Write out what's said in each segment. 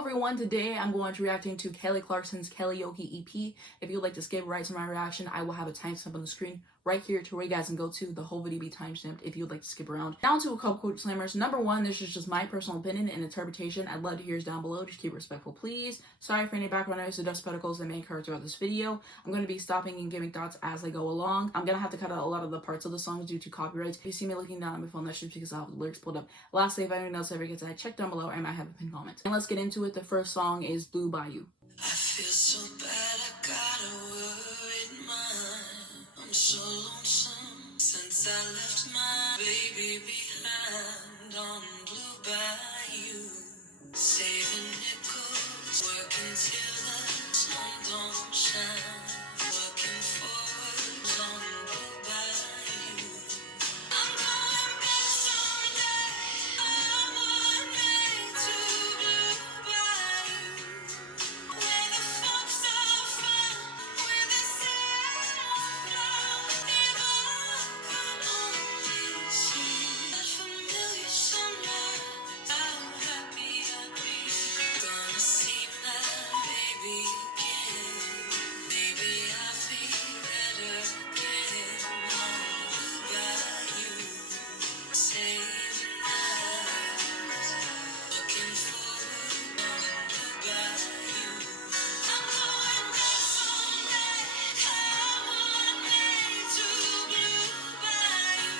everyone, today I'm going to be reacting to Kelly Clarkson's Kellyoke EP. If you would like to skip right to my reaction, I will have a timestamp on the screen right here to where you guys can go to. The whole video be timestamped if you would like to skip around. Down to a couple quick slammers. Number one, this is just my personal opinion and interpretation. I'd love to hear yours down below. Just keep it respectful, please. Sorry for any background noise or dust particles that may occur throughout this video. I'm going to be stopping and giving thoughts as I go along. I'm going to have to cut out a lot of the parts of the songs due to copyrights. If you see me looking down at my phone, that's just because I have the lyrics pulled up. Lastly, if anyone else ever gets that, check down below. I might have a pinned comment. And let's get into it. The first song is Blue Bayou. I feel so bad, I got a worried mind. I'm so lonesome since I left my baby behind on Blue Bayou. Saving nickels, working till the sun don't shine. Looking forward on Blue Bayou. I'm going back someday. I'm on way to Blue Bayou. Where the folks are from, where the sound flows. If I could only see that familiar sunrise, how happy I'd be. Gonna see my baby again. Maybe I'll feel better again on Blue Bayou. Saving eyes, looking forward on Blue Bayou. I'm going back someday. Come on me to Blue Bayou,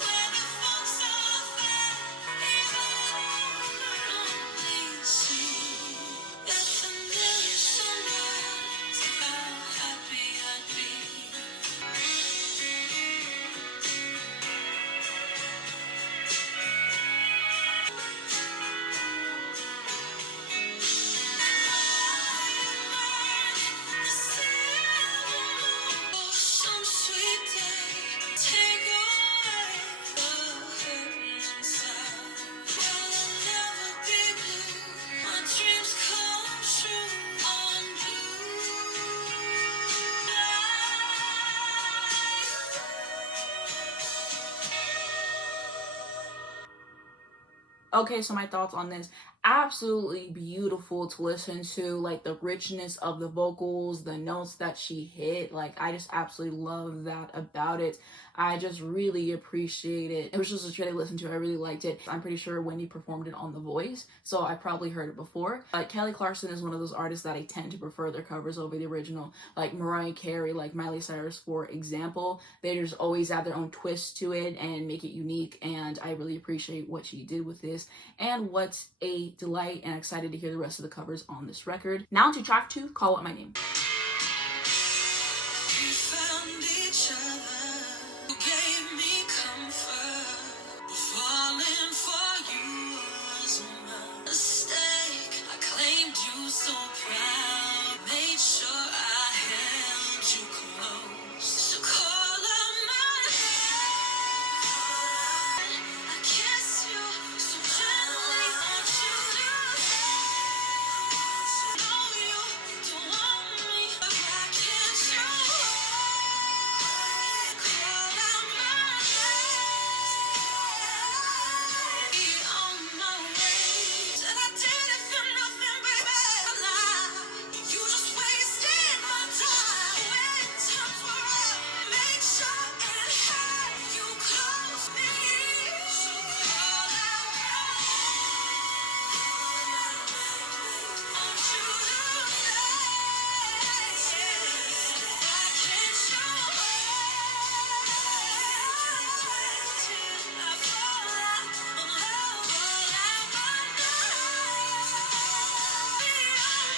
where the folks are fair. If I could only see that familiar sunrise, how happy I'd be. Some sweet day, take away the hurt inside. Will I never be blue? My dreams come true on Okay, so my thoughts on this. Absolutely beautiful to listen to, like the richness of the vocals, the notes that she hit. Like, I just absolutely love that about it. I just really appreciate it. It was just a straight listen to. I really liked it. I'm pretty sure Wendy performed it on The Voice, so I probably heard it before. But Kelly Clarkson is one of those artists that I tend to prefer their covers over the original. Like Mariah Carey, like Miley Cyrus, for example. They just always add their own twist to it and make it unique, and I really appreciate what she did with this. And what's a delight, and excited to hear the rest of the covers on this record. Now to track 2, Call Out My Name. We found each other, you gave me comfort. Falling for you was my mistake. I claimed you so proud, made sure I held you close. So call out my name. I kiss you so gently. Want you to know you don't want me, but why can't you call out my name? Be on my way. Said I did it for nothing, baby. I lied. You just wasted my time. When times were rough, make sure and have you close me. So call out my name. Want you to say, why can't you wait till I fall out of love? Call out my name. Be on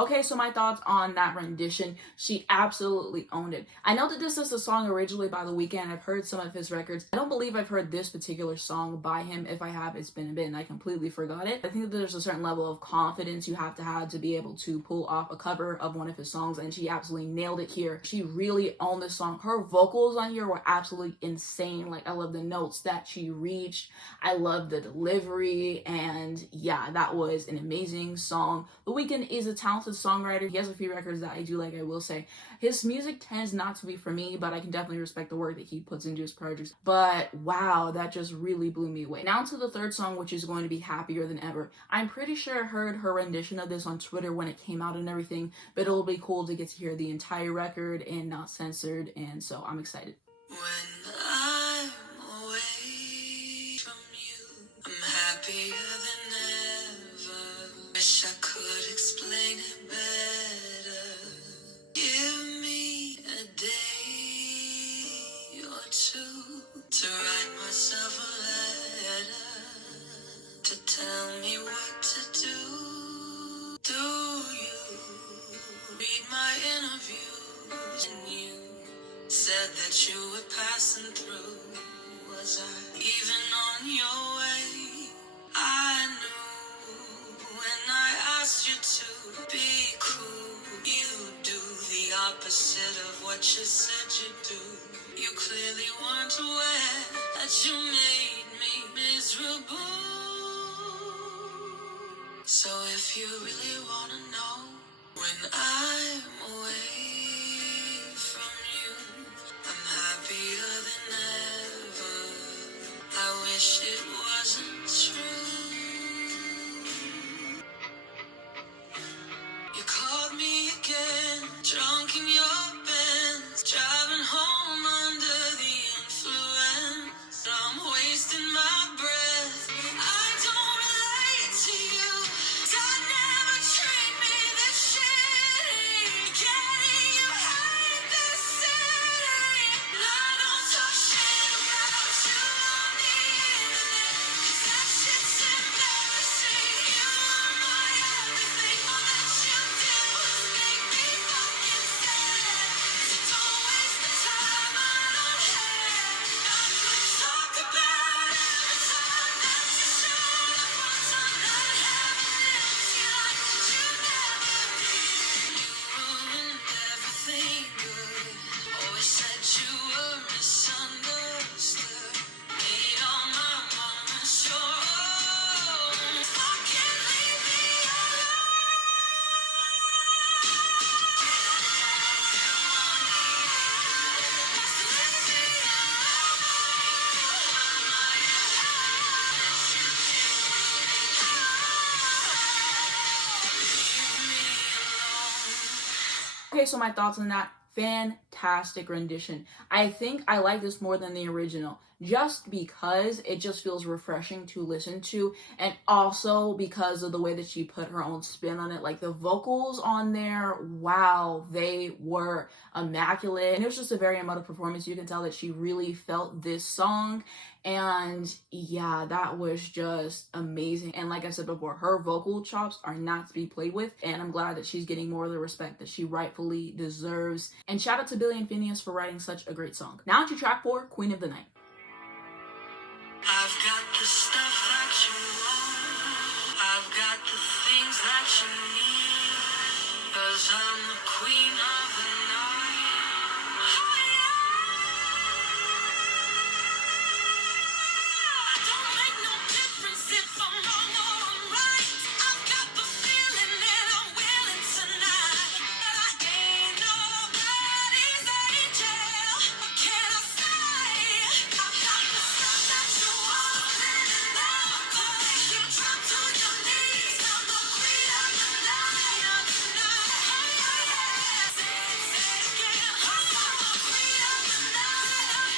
Okay, so my thoughts on that rendition. She absolutely owned it. I know that this is a song originally by The Weeknd. I've heard some of his records. I don't believe I've heard this particular song by him. If I have, it's been a bit and I completely forgot it. I think that there's a certain level of confidence you have to be able to pull off a cover of one of his songs, and she absolutely nailed it here. She really owned this song. Her vocals on here were absolutely insane. Like, I love the notes that she reached. I love the delivery, and yeah, that was an amazing song. The Weeknd is a talented talented songwriter. He has a few records that I do like, I will say. His music tends not to be for me, but I can definitely respect the work that he puts into his projects. But wow, that just really blew me away. Now to the third song, which is going to be Happier Than Ever. I'm pretty sure I heard her rendition of this on Twitter when it came out and everything, but it'll be cool to get to hear the entire record and not censored, and so I'm excited. When I'm away from you, I'm happier than ever. Wish I could explain it better. Give me a day or two to write myself a letter, to tell me what to do. Do you read my interviews? And you said that you were passing through. Was I even on your way? I knew when I asked you to be cool. You do the opposite of what you said you do. You clearly weren't aware that you made me miserable. So if you really wanna know, when I'm away from you, I'm happier than ever. I wish it wasn't true. You called me again, drunk in your Benz, driving home under the influence. I'm wasting my breath. I don't relate to you. God never treat me this shitty. Getting you hate this city. I don't talk shit about you on the internet, 'cause that shit's embarrassing. You are my everything. All that you did was make me fucking sad. So don't waste the time I don't have. I could talk about every time that you showed up on time, not having empty like you never did. You ruined everything good. Always said you were misunderstood. Made all my moments your own. Fucking leave me alone. Okay, so my thoughts on that. Fantastic rendition. I think I like this more than the original just because it just feels refreshing to listen to, and also because of the way that she put her own spin on it. Like the vocals on there, wow, they were immaculate, and it was just a very emotive performance. You can tell that she really felt this song, and yeah, that was just amazing. And like I said before, her vocal chops are not to be played with, and I'm glad that she's getting more of the respect that she rightfully deserves. And shout out to Billy and Phineas for writing such a great song. Now to track 4, Queen of the Night. I've got the stuff that you want. I've got the things that you need. 'Cause I'm the queen of the night. Don't make no difference if I'm wrong or I'm right. I've got the feeling that I'm willing tonight. But I ain't nobody's angel. What can I say? I've got the stuff that you want and never make you drop to your knees. I'm the queen of the night. Say it again. I'm the queen of the night.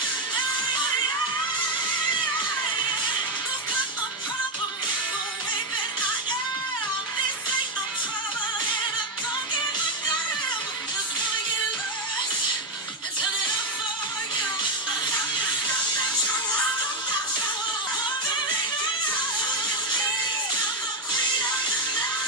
You've got a problem with the way that I am. They say I'm trouble and I don't give a damn. Just wanna get lost and turn it up for you. I got the stuff that you want. To make you drop to your knees. I'm the queen of the night.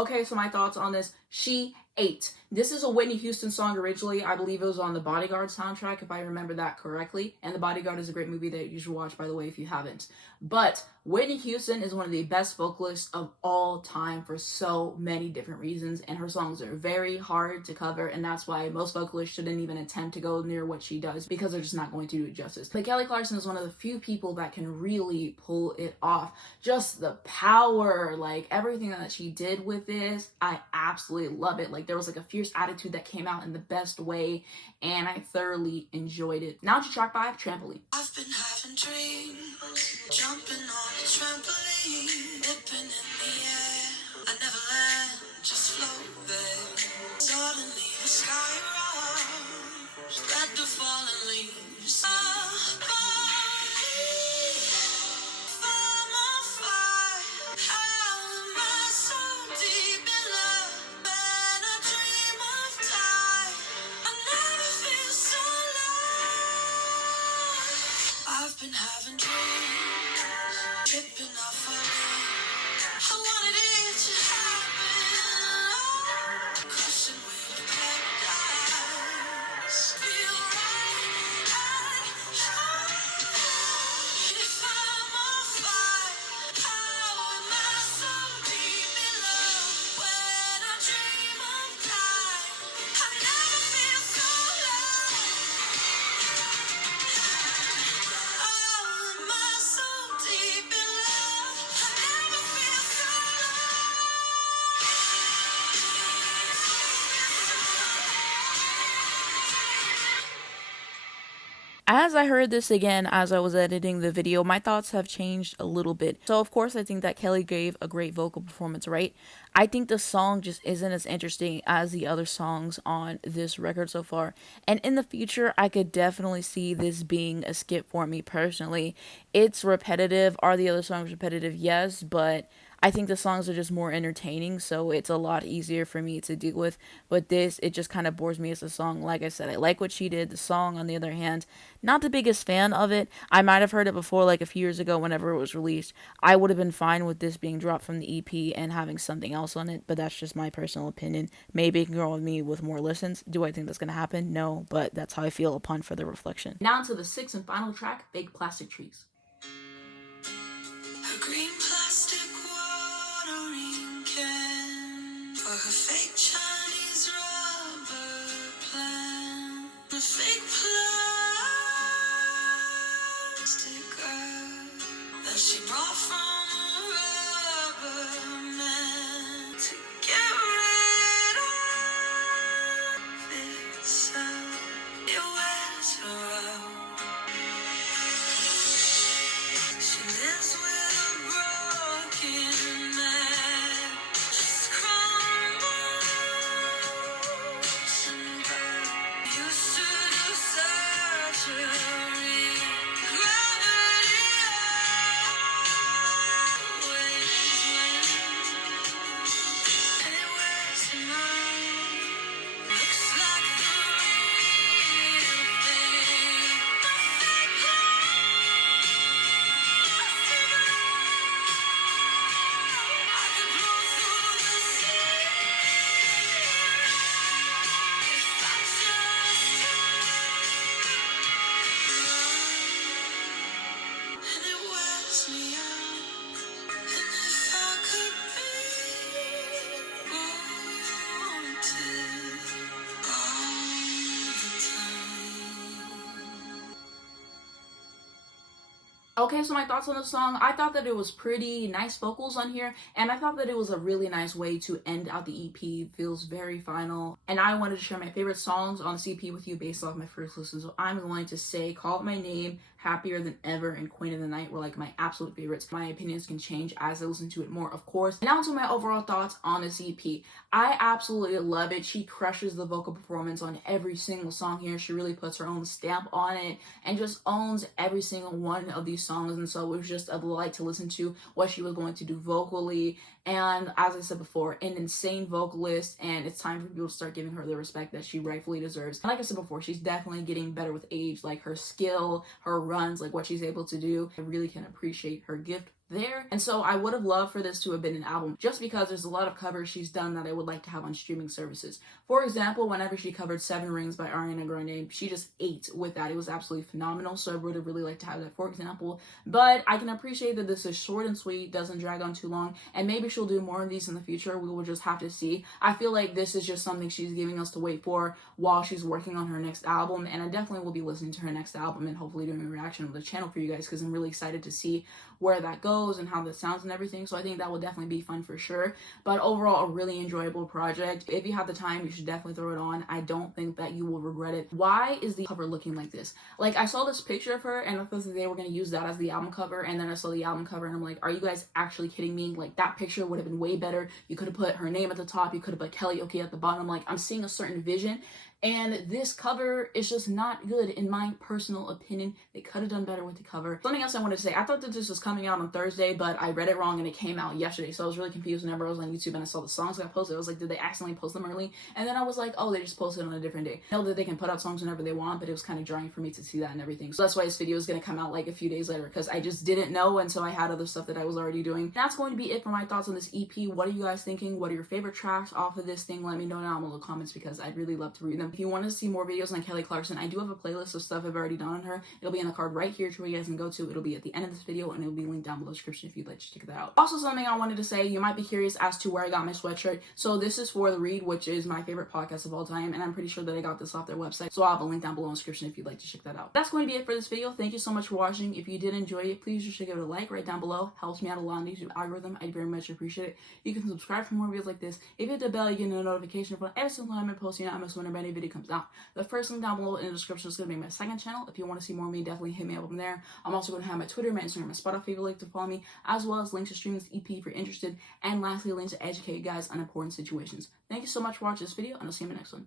Okay, so my thoughts on this. She ate. This is a Whitney Houston song originally. I believe it was on the Bodyguard soundtrack, if I remember that correctly. And The Bodyguard is a great movie that you should watch, by the way, if you haven't. But Whitney Houston is one of the best vocalists of all time for so many different reasons. And her songs are very hard to cover. And that's why most vocalists shouldn't even attempt to go near what she does, because they're just not going to do it justice. But Kelly Clarkson is one of the few people that can really pull it off. Just the power, like everything that she did with this, I absolutely love it. Like there was like a fierce attitude that came out in the best way, and I thoroughly enjoyed it. Now to track 5, Trampoline. I've been having dreams, jumping on a trampoline, dipping in the air. I never land, just float there. Suddenly the sky rose, spread the fallen leaves. I've been having dreams, tripping off a limb. I wanted it to happen. Crushing weight of paradise. Feel right at home. If I'm on fire, how am I so deep in love? When I dream of time, I never feel so As I heard this again as I was editing the video, my thoughts have changed a little bit. So of course I think that Kelly gave a great vocal performance, right? I think the song just isn't as interesting as the other songs on this record so far. And in the future, I could definitely see this being a skip for me personally. It's repetitive. Are the other songs repetitive? Yes, but I think the songs are just more entertaining, so it's a lot easier for me to deal with. But this, it just kind of bores me as a song. Like I said, I like what she did. The song, on the other hand, not the biggest fan of it. I might have heard it before, like a few years ago whenever it was released. I would have been fine with this being dropped from the EP and having something else on it, but that's just my personal opinion. Maybe it can grow with me with more listens. Do I think that's going to happen? No, but that's how I feel upon further reflection. Now to the 6th and final track, Big Plastic Trees. her green plastic watering can for her fake Chinese rubber plant. The fake plastic girl that she brought from a rubber man to get rid of itself. It wears her out. She lives with a broken man, just crumbles and burns. Used to do surgery, gravity always wins, and it wears him out. Looks like the real thing. Okay, so my thoughts on the song. I thought that it was pretty nice vocals on here, and I thought that it was a really nice way to end out the EP. It feels very final, and I wanted to share my favorite songs on the EP with you based off my first listen. So I'm going to say Call It My Name, Happier Than Ever, and Queen of the Night were like my absolute favorites. My opinions can change as I listen to it more, of course. And now to my overall thoughts on this EP. I absolutely love it. She crushes the vocal performance on every single song here. She really puts her own stamp on it and just owns every single one of these songs. And so it was just a delight to listen to what she was going to do vocally. And as I said before, an insane vocalist, and it's time for people to start giving her the respect that she rightfully deserves. And like I said before, she's definitely getting better with age. Like her skill, her runs, like what she's able to do. I really can appreciate her gift there. And so I would have loved for this to have been an album, just because there's a lot of covers she's done that I would like to have on streaming services. For example, whenever she covered Seven Rings by Ariana Grande, she just ate with that. It was absolutely phenomenal, so I would have really liked to have that, for example. But I can appreciate that this is short and sweet, doesn't drag on too long, and maybe she'll do more of these in the future. We will just have to see. I feel like this is just something she's giving us to wait for while she's working on her next album, and I definitely will be listening to her next album and hopefully doing a reaction of the channel for you guys, because I'm really excited to see where that goes and how that sounds and everything. So I think that will definitely be fun for sure. But overall, a really enjoyable project. If you have the time, you should definitely throw it on. I don't think that you will regret it. Why is the cover looking like this? Like, I saw this picture of her and I thought that they were going to use that as the album cover, and then I saw the album cover and I'm like, are you guys actually kidding me? Like, that picture would have been way better. You could have put her name at the top, you could have put Kellyoke at the bottom. Like, I'm seeing a certain vision, and this cover is just not good in my personal opinion. They could have done better with the cover. Something else I wanted to say, I thought that this was coming out on Thursday, but I read it wrong and it came out yesterday. So I was really confused whenever I was on YouTube and I saw the songs got posted. I was like, did they accidentally post them early? And then I was like, oh, they just posted on a different day. I know that they can put out songs whenever they want, but it was kind of jarring for me to see that and everything. So that's why this video is going to come out like a few days later, because I just didn't know, and so I had other stuff that I was already doing. That's going to be it for my thoughts on this EP. What are you guys thinking? What are your favorite tracks off of this thing? Let me know down in the comments, because I'd really love to read them. If you want to see more videos on Kelly Clarkson, I do have a playlist of stuff I've already done on her. It'll be in the card right here to where you guys can go to. It'll be at the end of this video, and it'll be linked down below the description if you'd like to check that out. Also, something I wanted to say, you might be curious as to where I got my sweatshirt. So this is for The Read, which is my favorite podcast of all time, and I'm pretty sure that I got this off their website. So I'll have a link down below in the description if you'd like to check that out. That's going to be it for this video. Thank you so much for watching. If you did enjoy it, please just give it a like right down below. Helps me out a lot on the YouTube algorithm. I'd very much appreciate it. You can subscribe for more videos like this. If you hit the bell, you get a notification for every single time I post. You know, I miss whenever any video comes out. The first link down below in the description is going to be my second channel. If you want to see more of me, definitely hit me up from there. I'm also going to have my Twitter, my Instagram, my Spotify if you'd like to follow me, as well as links to stream this EP if you're interested, and lastly, links to educate you guys on important situations. Thank you so much for watching this video, and I'll see you in my next one.